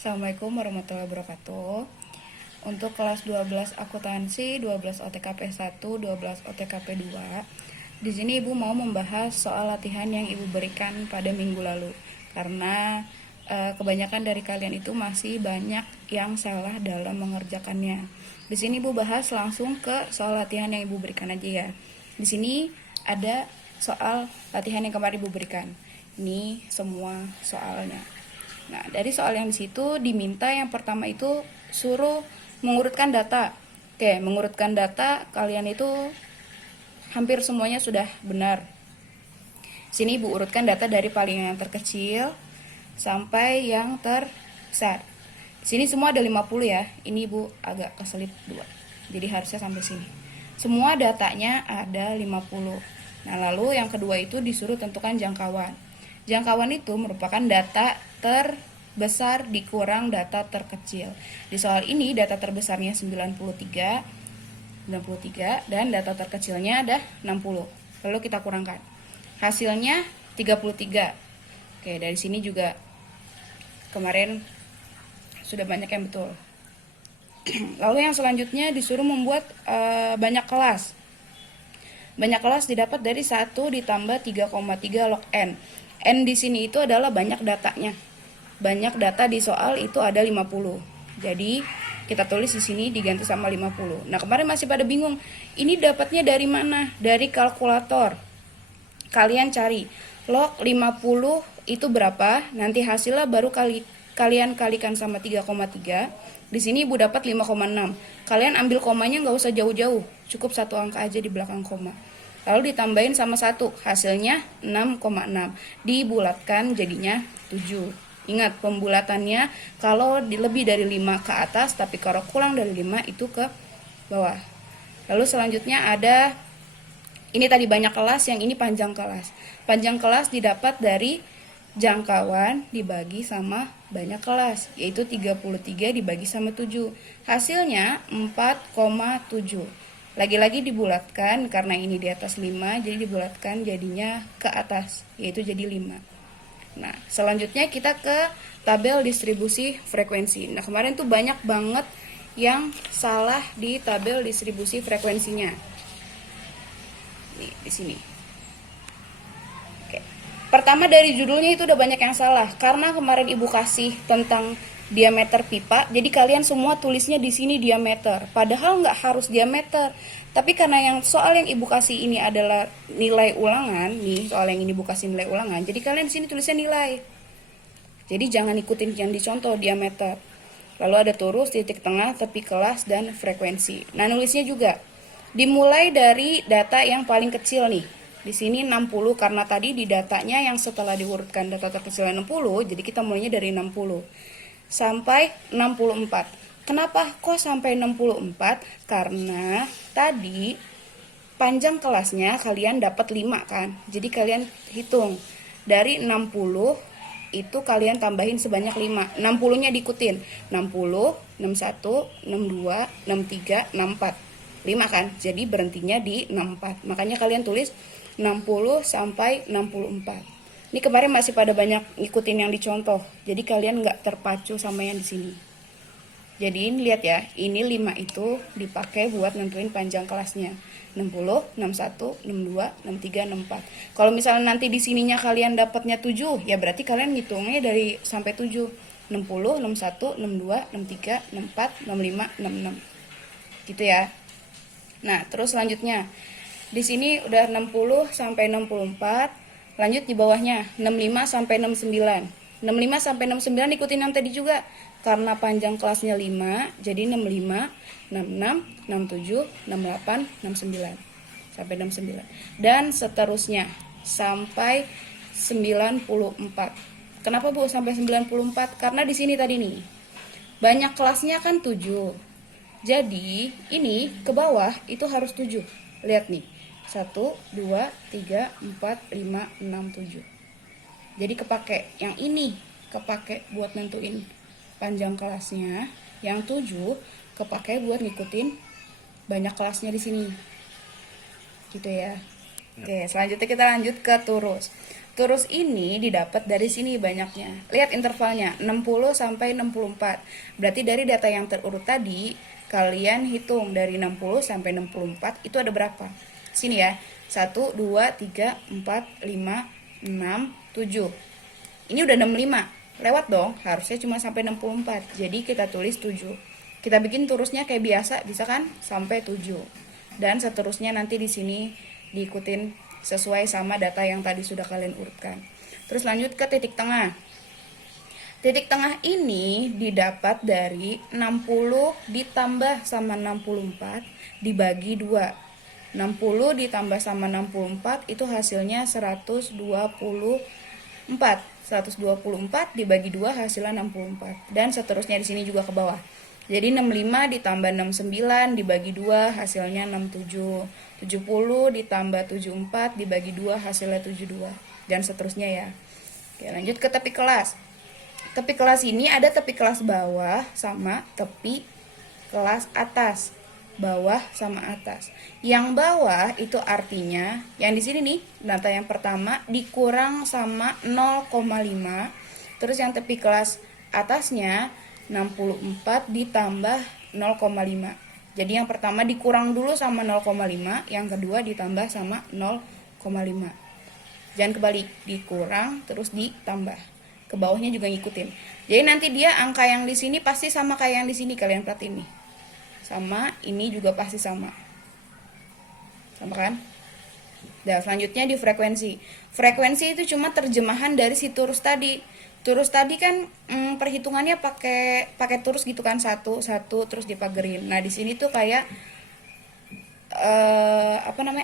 Assalamualaikum warahmatullahi wabarakatuh. Untuk kelas 12 akuntansi, 12 OTKP 1, 12 OTKP 2. Di sini Ibu mau membahas soal latihan yang Ibu berikan pada minggu lalu. Karena kebanyakan dari kalian itu masih banyak yang salah dalam mengerjakannya. Di sini Ibu bahas langsung ke soal latihan yang Ibu berikan aja ya. Di sini ada soal latihan yang kemarin Ibu berikan. Ini semua soalnya. Nah, dari soal yang di situ diminta yang pertama itu suruh mengurutkan data. Oke, mengurutkan data kalian itu hampir semuanya sudah benar. Sini Ibu urutkan data dari paling yang terkecil sampai yang terbesar. Sini semua ada 50 ya. Ini Ibu agak keselip 2. Jadi harusnya sampai sini. Semua datanya ada 50. Nah, lalu yang kedua itu disuruh tentukan jangkauan. Jangkauan itu merupakan data terbesar dikurang data terkecil. Di soal ini data terbesarnya 93 dan data terkecilnya ada 60. Lalu kita kurangkan. Hasilnya 33. Oke, dari sini juga kemarin sudah banyak yang betul. Lalu yang selanjutnya disuruh membuat banyak kelas. Banyak kelas didapat dari 1 ditambah 3,3 log N. N di sini itu adalah banyak datanya. Banyak data di soal itu ada 50. Jadi kita tulis di sini diganti sama 50. Nah, kemarin masih pada bingung. Ini dapatnya dari mana? Dari kalkulator. Kalian cari log 50 itu berapa? Nanti hasilnya baru kalian kalikan sama 3,3. Di sini Ibu dapat 5,6. Kalian ambil komanya nggak usah jauh-jauh. Cukup satu angka aja di belakang koma. Lalu ditambahin sama 1, hasilnya 6,6. Dibulatkan jadinya 7. Ingat, pembulatannya kalau lebih dari 5 ke atas, tapi kalau kurang dari 5 itu ke bawah. Lalu selanjutnya ada, ini tadi banyak kelas, yang ini panjang kelas. Panjang kelas didapat dari jangkauan dibagi sama banyak kelas, yaitu 33 dibagi sama 7. Hasilnya 4,7. Lagi-lagi dibulatkan, karena ini di atas 5, jadi dibulatkan jadinya ke atas, yaitu jadi 5. Nah, selanjutnya kita ke tabel distribusi frekuensi. Nah, kemarin tuh banyak banget yang salah di tabel distribusi frekuensinya. Nih, di sini. Oke. Pertama dari judulnya itu udah banyak yang salah, karena kemarin Ibu kasih tentang diameter pipa, jadi kalian semua tulisnya di sini diameter, padahal nggak harus diameter. Tapi karena yang soal yang Ibu kasih ini adalah nilai ulangan, nih soal yang ini Ibu kasih nilai ulangan, jadi kalian di sini tulisnya nilai. Jadi jangan ikutin yang dicontoh diameter. Lalu ada torus, titik tengah, tepi kelas, dan frekuensi. Nah, nulisnya juga dimulai dari data yang paling kecil nih. Di sini 60, karena tadi di datanya yang setelah diurutkan data terkecil 60, jadi kita mulainya dari 60 sampai 64. Kenapa kok sampai 64? Karena tadi panjang kelasnya kalian dapat 5 kan. Jadi kalian hitung dari 60 itu kalian tambahin sebanyak 5. 60-nya diikutin. 60, 61, 62, 63, 64. 5 kan. Jadi berhentinya di 64. Makanya kalian tulis 60 sampai 64. Ini kemarin masih pada banyak ngikutin yang dicontoh. Jadi kalian nggak terpacu sama yang di sini. Jadi lihat ya, ini 5 itu dipakai buat nentuin panjang kelasnya. 60, 61, 62, 63, 64. Kalau misalnya nanti di sininya kalian dapatnya 7, ya berarti kalian ngitungnya dari sampai 7. 60, 61, 62, 63, 64, 65, 66. Gitu ya. Nah, terus selanjutnya. Di sini udah 60 sampai 64. Lanjut di bawahnya 65 sampai 69. 65 sampai 69 ikutin yang tadi juga. Karena panjang kelasnya 5, jadi 65, 66, 67, 68, 69. Sampai 69. Dan seterusnya sampai 94. Kenapa Bu sampai 94? Karena di sini tadi nih. Banyak kelasnya kan 7. Jadi, ini ke bawah itu harus 7. Lihat nih. 1, 2, 3, 4, 5, 6, 7. Jadi kepake. Yang ini kepake buat nentuin panjang kelasnya. Yang 7 kepake buat ngikutin banyak kelasnya di sini. Gitu ya. Oke, selanjutnya kita lanjut ke torus. Terus ini didapat dari sini banyaknya. Lihat intervalnya, 60 sampai 64. Berarti dari data yang terurut tadi, kalian hitung dari 60 sampai 64 itu ada berapa? Sini ya, 1, 2, 3, 4, 5, 6, 7. Ini udah 65. Lewat dong, harusnya cuma sampai 64. Jadi kita tulis 7. Kita bikin terusnya kayak biasa, bisa kan? Sampai 7. Dan seterusnya nanti di sini diikutin sesuai sama data yang tadi sudah kalian urutkan. Terus lanjut ke titik tengah. Titik tengah ini didapat dari 60 ditambah sama 64 dibagi 2. 60 ditambah sama 64 itu hasilnya 124. 124 dibagi 2 hasilnya 64. Dan seterusnya di sini juga ke bawah. Jadi 65 ditambah 69 dibagi 2 hasilnya 67. 70 ditambah 74 dibagi 2 hasilnya 72. Dan seterusnya ya. Oke, lanjut ke tepi kelas. Tepi kelas ini ada tepi kelas bawah sama tepi kelas atas. Bawah sama atas. Yang bawah itu artinya yang di sini nih, data yang pertama dikurang sama 0,5. Terus yang tepi kelas atasnya 64 ditambah 0,5. Jadi yang pertama dikurang dulu sama 0,5, yang kedua ditambah sama 0,5. Jangan kebalik, dikurang terus ditambah. Ke bawahnya juga ngikutin. Jadi nanti dia angka yang di sini pasti sama kayak yang di sini, kalian perhatiin nih. Sama, ini juga pasti sama. Sama kan? Dan selanjutnya di frekuensi. Frekuensi itu cuma terjemahan dari si turus tadi. Turus tadi kan perhitungannya pakai turus gitu kan, satu terus dipagerin. Nah di sini tuh kayak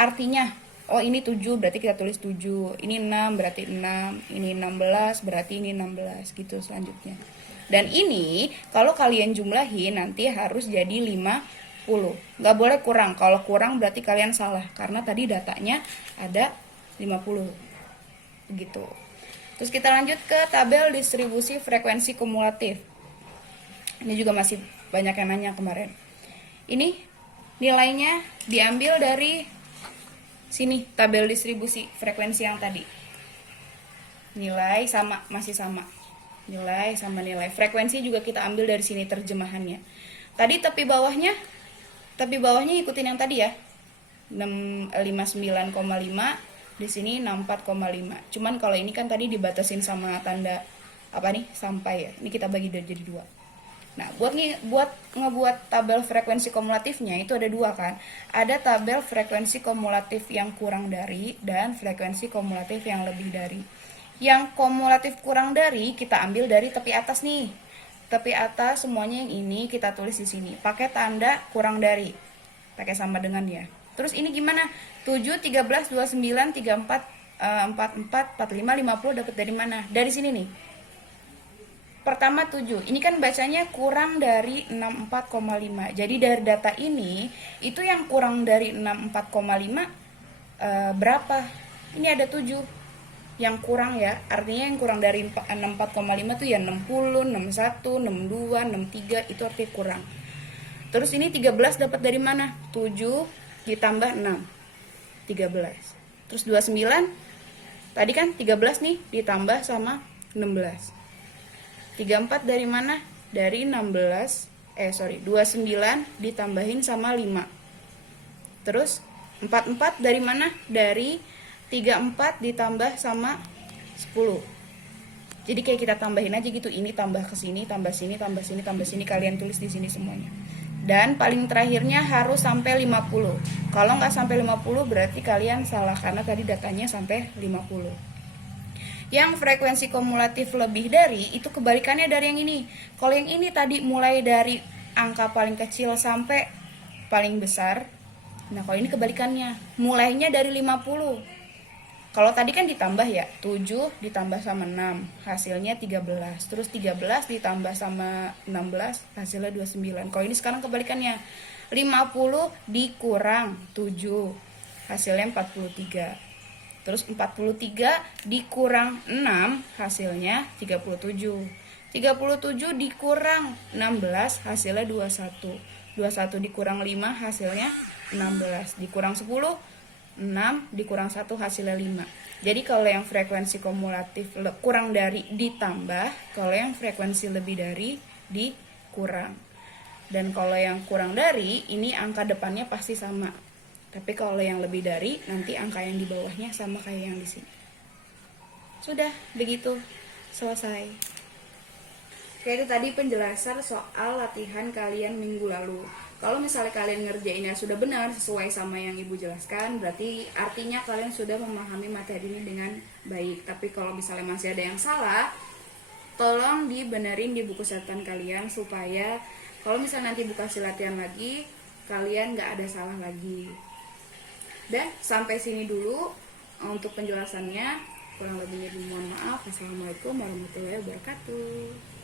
artinya. Oh ini 7 berarti kita tulis 7. Ini 6 berarti 6. Ini 16 berarti ini 16 gitu selanjutnya. Dan ini kalau kalian jumlahin nanti harus jadi 50. Nggak boleh kurang. Kalau kurang berarti kalian salah karena tadi datanya ada 50. Begitu. Terus kita lanjut ke tabel distribusi frekuensi kumulatif. Ini juga masih banyak yang nanya kemarin. Ini nilainya diambil dari sini, tabel distribusi frekuensi yang tadi. Nilai sama, masih sama. Nilai sama nilai. Frekuensi juga kita ambil dari sini terjemahannya. Tadi tepi bawahnya ikutin yang tadi ya. 59,5. Di sini 64,5. Cuman kalau ini kan tadi dibatasin sama tanda sampai ya. Ini kita bagi jadi 2. Nah, buat ngebuat tabel frekuensi kumulatifnya itu ada 2 kan. Ada tabel frekuensi kumulatif yang kurang dari dan frekuensi kumulatif yang lebih dari. Yang kumulatif kurang dari kita ambil dari tepi atas nih. Tepi atas semuanya yang ini kita tulis di sini. Pakai tanda kurang dari. Pakai sama dengan ya. Terus ini gimana? 7, 13, 29, 34, 44, 45, 50 dapat dari mana? Dari sini nih. Pertama 7. Ini kan bacanya kurang dari 64,5. Jadi dari data ini, itu yang kurang dari 64,5 berapa? Ini ada 7. Yang kurang ya. Artinya yang kurang dari 64,5 tuh ya 60, 61, 62, 63. Itu artinya kurang. Terus ini 13 dapat dari mana? 7 ditambah 6, 13. Terus 29 tadi kan 13 nih ditambah sama 16. 34 dari mana? Dari 29 ditambahin sama 5. Terus 44 dari mana? Dari 34 ditambah sama 10. Jadi kayak kita tambahin aja gitu, ini tambah ke sini, tambah sini, tambah sini, tambah sini, kalian tulis di sini semuanya. Dan paling terakhirnya harus sampai 50. Kalau nggak sampai 50 berarti kalian salah karena tadi datanya sampai 50. Yang frekuensi kumulatif lebih dari itu kebalikannya dari yang ini. Kalau yang ini tadi mulai dari angka paling kecil sampai paling besar. Nah kalau ini kebalikannya, mulainya dari 50. Kalau tadi kan ditambah ya, 7 ditambah sama 6, hasilnya 13. Terus 13 ditambah sama 16, hasilnya 29. Kalau ini sekarang kebalikannya, 50 dikurang 7, hasilnya 43. Terus 43 dikurang 6, hasilnya 37. 37 dikurang 16, hasilnya 21. 21 dikurang 5, hasilnya 16. Dikurang 10, 6 dikurang 1 hasilnya 5. Jadi kalau yang frekuensi kumulatif kurang dari ditambah, kalau yang frekuensi lebih dari dikurang. Dan kalau yang kurang dari, ini angka depannya pasti sama. Tapi kalau yang lebih dari, nanti angka yang di bawahnya sama kayak yang di sini. Sudah, begitu. Selesai. Oke, itu tadi penjelasan soal latihan kalian minggu lalu. Kalau misalnya kalian ngerjainnya sudah benar sesuai sama yang ibu jelaskan, berarti artinya kalian sudah memahami materi ini dengan baik. Tapi kalau misalnya masih ada yang salah, tolong dibenerin di buku catatan kalian supaya kalau misalnya nanti buka hasil latihan lagi, kalian nggak ada salah lagi. Dan sampai sini dulu untuk penjelasannya. Kurang lebihnya mohon maaf. Assalamualaikum warahmatullahi wabarakatuh.